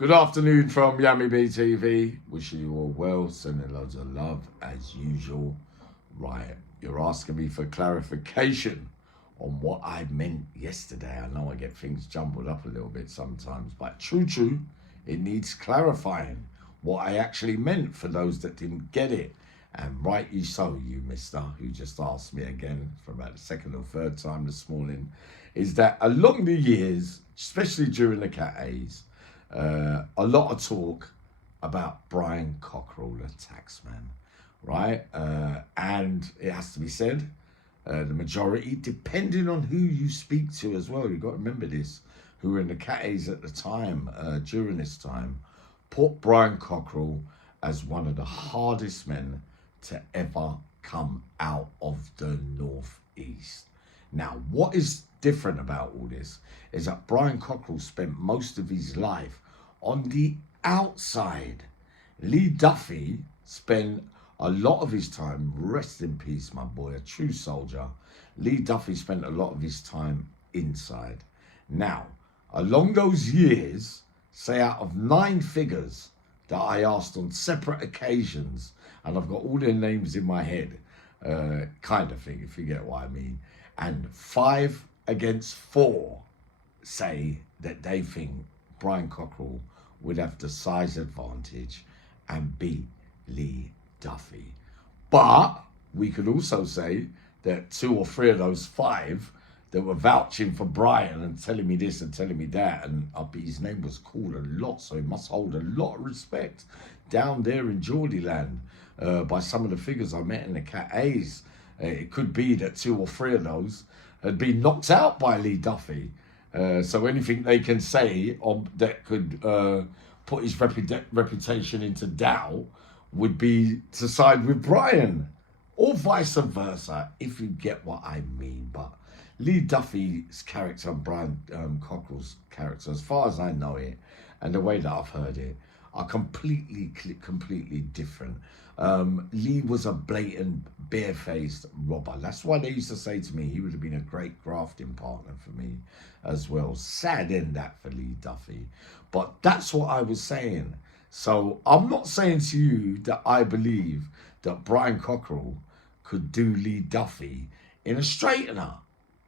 Good afternoon from Yummy BTV. Wishing you all well, sending loads of love as usual. Right, you're asking me for clarification on what I meant yesterday. I know I get things jumbled up a little bit sometimes, but true, it needs clarifying what I actually meant for those that didn't get it. And rightly so, you mister, who just asked me again for about the second or third time this morning, is that along the years, especially during the Cat A's, a lot of talk about Brian Cockerill, the taxman, right? And it has to be said, the majority, depending on who you speak to as well, you've got to remember this, who were in the Cat A's at the time, during this time, put Brian Cockerill as one of the hardest men to ever come out of the Northeast. Now, what is different about all this is that Brian Cockerill spent most of his life on the outside. Lee Duffy spent a lot of his time, rest in peace, my boy, a true soldier. Lee Duffy spent a lot of his time inside. Now, along those years, say out of 9 figures that I asked on separate occasions, and I've got all their names in my head, kind of thing, if you get what I mean, and 5 against 4 say that they think Brian Cockerill would have the size advantage and beat Lee Duffy. But we could also say that 2 or 3 of those 5 that were vouching for Brian and telling me this and telling me that, and his name was called a lot, so he must hold a lot of respect down there in Geordie land by some of the figures I met in the Cat A's. It could be that 2 or 3 of those had been knocked out by Lee Duffy. So anything they can say that could put his reputation into doubt would be to side with Brian, or vice versa, if you get what I mean. But Lee Duffy's character and Brian Cockerill's character, as far as I know it, and the way that I've heard it, are completely different. Lee was a blatant, bare-faced robber. That's why they used to say to me he would have been a great grafting partner for me as well. Sad end that for Lee Duffy. But that's what I was saying. So I'm not saying to you that I believe that Brian Cockerill could do Lee Duffy in a straightener.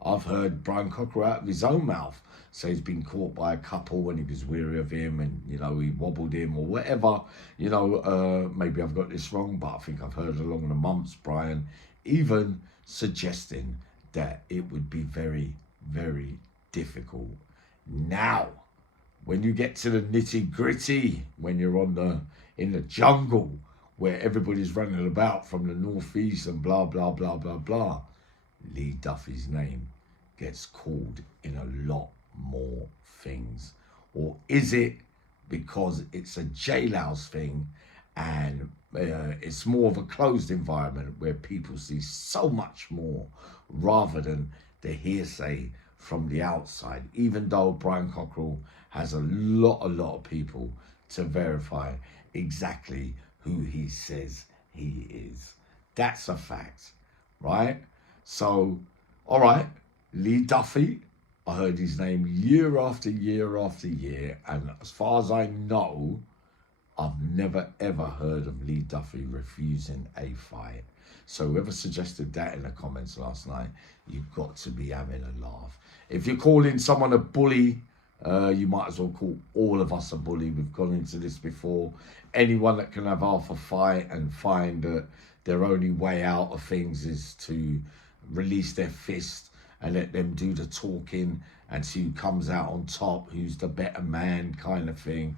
I've heard Brian Cockerill out of his own mouth say he's been caught by a couple when he was weary of him and, you know, he wobbled him or whatever. You know, maybe I've got this wrong, but I think I've heard along the months, Brian even suggesting that it would be very, very difficult. Now, when you get to the nitty gritty, when you're in the jungle where everybody's running about from the northeast and blah, blah, blah, blah, blah, Lee Duffy's name gets called in a lot more things. Or is it because it's a jailhouse thing and it's more of a closed environment where people see so much more rather than the hearsay from the outside, even though Brian Cockerill has a lot of people to verify exactly who he says he is. That's a fact, right? So, all right, Lee Duffy, I heard his name year after year after year, and as far as I know, I've never ever heard of Lee Duffy refusing a fight. So whoever suggested that in the comments last night, you've got to be having a laugh. If you're calling someone a bully, you might as well call all of us a bully. We've gone into this before. Anyone that can have half a fight and find that their only way out of things is to release their fist and let them do the talking and see who comes out on top, who's the better man kind of thing.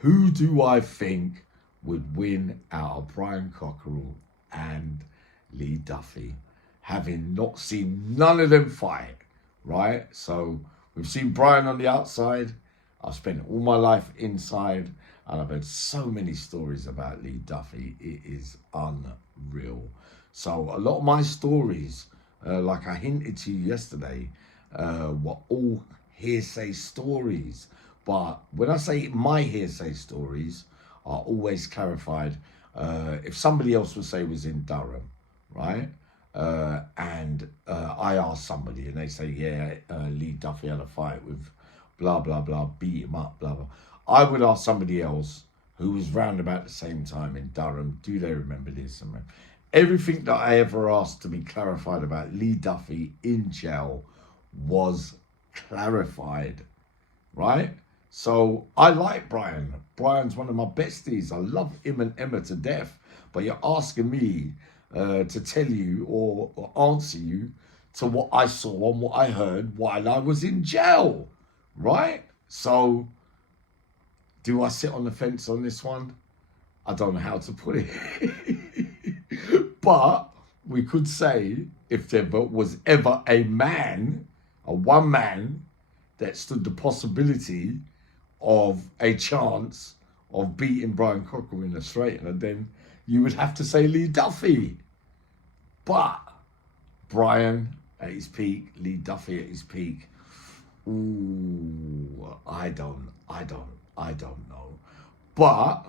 Who do I think would win out of Brian Cockerill and Lee Duffy, having not seen none of them fight, right? So we've seen Brian on the outside. I've spent all my life inside, and I've heard so many stories about Lee Duffy. It is unreal. So a lot of my stories, like I hinted to you yesterday, were all hearsay stories. But when I say my hearsay stories are always clarified, if somebody else would say was in Durham, right? And I asked somebody and they say, yeah, Lee Duffy had a fight with blah, blah, blah, beat him up, blah, blah. I would ask somebody else who was round about the same time in Durham, do they remember this? Everything that I ever asked to be clarified about Lee Duffy in jail was clarified, right? So I like Brian. Brian's one of my besties. I love him and Emma to death. But you're asking me to tell you or answer you to what I saw and what I heard while I was in jail, right? So do I sit on the fence on this one? I don't know how to put it. But we could say if there was ever a one man that stood the possibility of a chance of beating Brian Cockerill in a straightener, then you would have to say Lee Duffy. But Brian at his peak, Lee Duffy at his peak, ooh, I don't know. But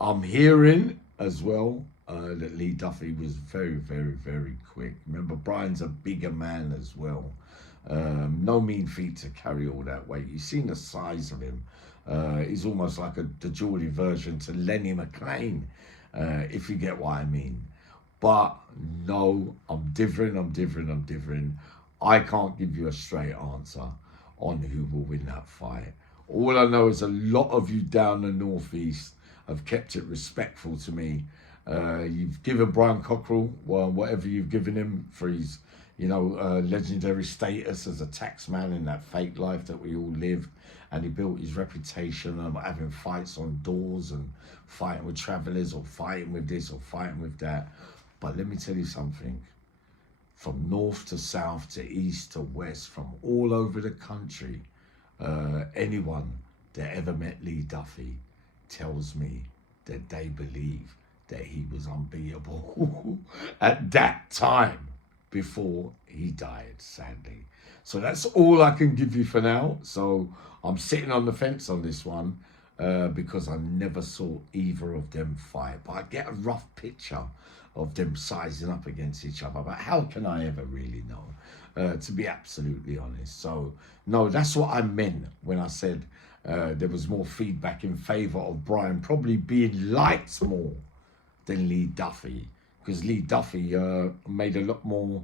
I'm hearing as well that Lee Duffy was very, very, very quick. Remember, Brian's a bigger man as well. No mean feat to carry all that weight. You've seen the size of him. He's almost like the Geordie version to Lenny McLean, if you get what I mean. But no, I'm different. I can't give you a straight answer on who will win that fight. All I know is a lot of you down the northeast have kept it respectful to me. You've given Brian Cockerill, well, whatever you've given him for his, legendary status as a taxman in that fake life that we all lived. And he built his reputation of having fights on doors and fighting with travellers or fighting with this or fighting with that. But let me tell you something. From north to south to east to west, from all over the country, anyone that ever met Lee Duffy tells me that they believe that he was unbeatable at that time before he died, sadly. So that's all I can give you for now. So I'm sitting on the fence on this one because I never saw either of them fight. But I get a rough picture of them sizing up against each other. But how can I ever really know, to be absolutely honest? So, no, that's what I meant when I said there was more feedback in favour of Brian probably being liked more than Lee Duffy. Because Lee Duffy made a lot more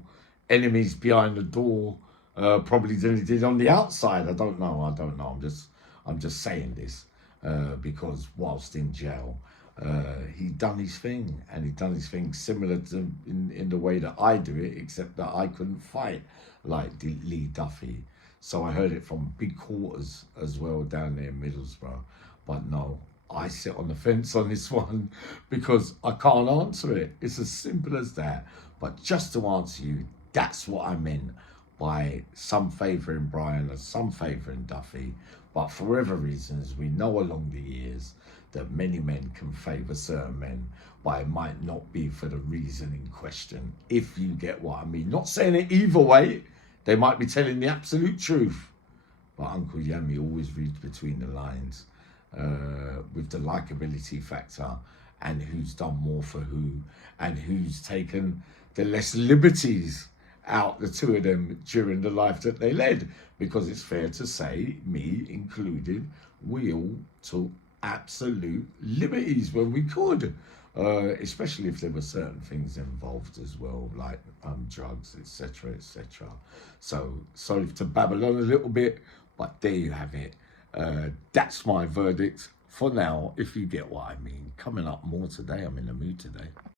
enemies behind the door probably than he did on the outside. I don't know. I'm just saying this because whilst in jail, he done his thing, and he done his thing similar to in the way that I do it, except that I couldn't fight like Lee Duffy. So I heard it from big quarters as well down there in Middlesbrough. But no, I sit on the fence on this one because I can't answer it. It's as simple as that. But just to answer you, that's what I meant by some favouring Brian and some favouring Duffy. But for whatever reasons, we know along the years that many men can favour certain men, but it might not be for the reason in question, if you get what I mean. Not saying it either way. They might be telling the absolute truth. But Uncle Yami always reads between the lines with the likability factor and who's done more for who and who's taken the less liberties out, the two of them, during the life that they led. Because it's fair to say, me included, we all took absolute liberties when we could, especially if there were certain things involved as well, like drugs, etc. So sorry to babble on a little bit, but there you have it. That's my verdict for now, if you get what I mean. Coming up more today. I'm in the mood today.